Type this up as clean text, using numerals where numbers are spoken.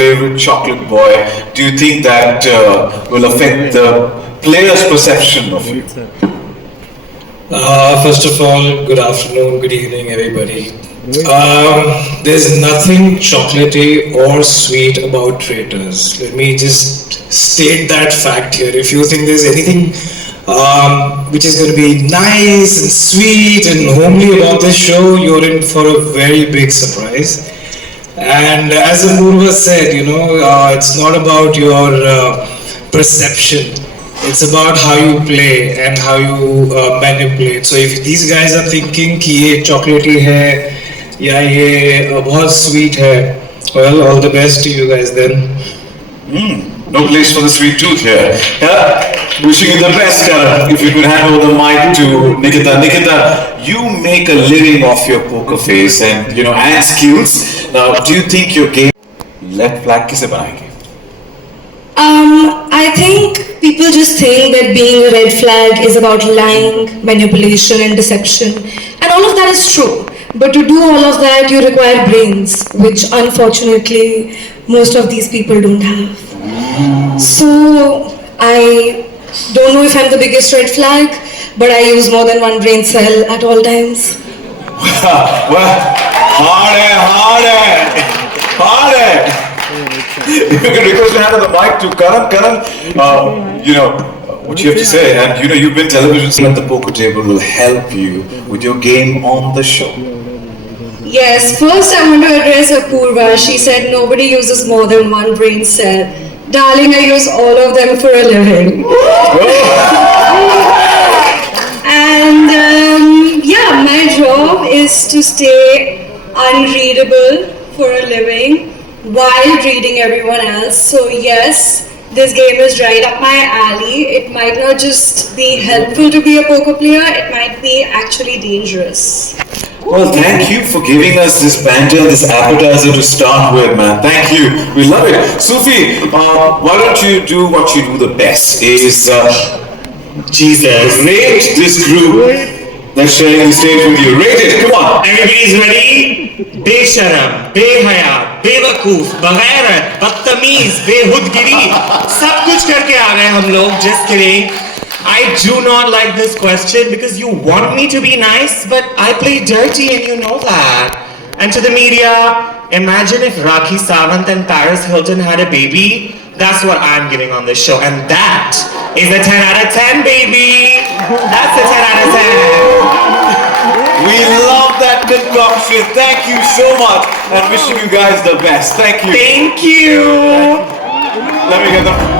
favorite chocolate boy, do you think that will affect the player's perception of you? First of all, good afternoon, good evening, everybody. There's nothing chocolatey or sweet about traitors. Let me just state that fact here. If you think there's anything which is going to be nice and sweet and homely about this show, you're in for a very big surprise. And as Amurva said, it's not about your perception. It's about how you play and how you manipulate. So if these guys are thinking कि ये chocolatey है या ये बहुत sweet है, well, all the best to you guys then. No place for the sweet tooth here. Yeah? Wishing you the best, Karan. If you could hand over the mic to Nikita. Nikita, you make a living off your poker face and and skills. Now, do you think your game left flag किसे बनाएगी? I think people just think that being a red flag is about lying, manipulation, and deception. And all of that is true. But to do all of that, you require brains, which unfortunately most of these people don't have. So I don't know if I'm the biggest red flag, but I use more than one brain cell at all times. Well, hard. If you can request to hand over the mic to Karan, what you have to say, and you've been television at the poker table will help you with your game on the show. Yes, first I want to address Apurva. She said nobody uses more than one brain cell. Darling, I use all of them for a living. And yeah, my job is to stay unreadable for a living while reading everyone else. So yes, this game is right up my alley. It might not just be helpful to be a poker player, it might be actually dangerous. Well, thank you for giving us this banter, this appetizer to start with, man. Thank you. We love it. Sufi, why don't you do what you do the best? Is Jesus. rate this group that's sharing the stage with you. Rate it. Come on. Everybody's ready? बेशरम, बेहया, बेवकूफ, बगैरत, बदतमीज, बेहुदगिरी, सब कुछ करके आ गए हम लोग. Just kidding. I do not like this question because you want me to be nice, but I play dirty and you know that. And to the media, imagine if Rakhi Sawant and Paris Hilton had a baby. That's what I'm giving on this show, and that is a 10 out of 10, baby. That's a 10 out of 10. We love that concoction. Thank you so much, and wishing you guys the best. Thank you. Thank you. Let me get them.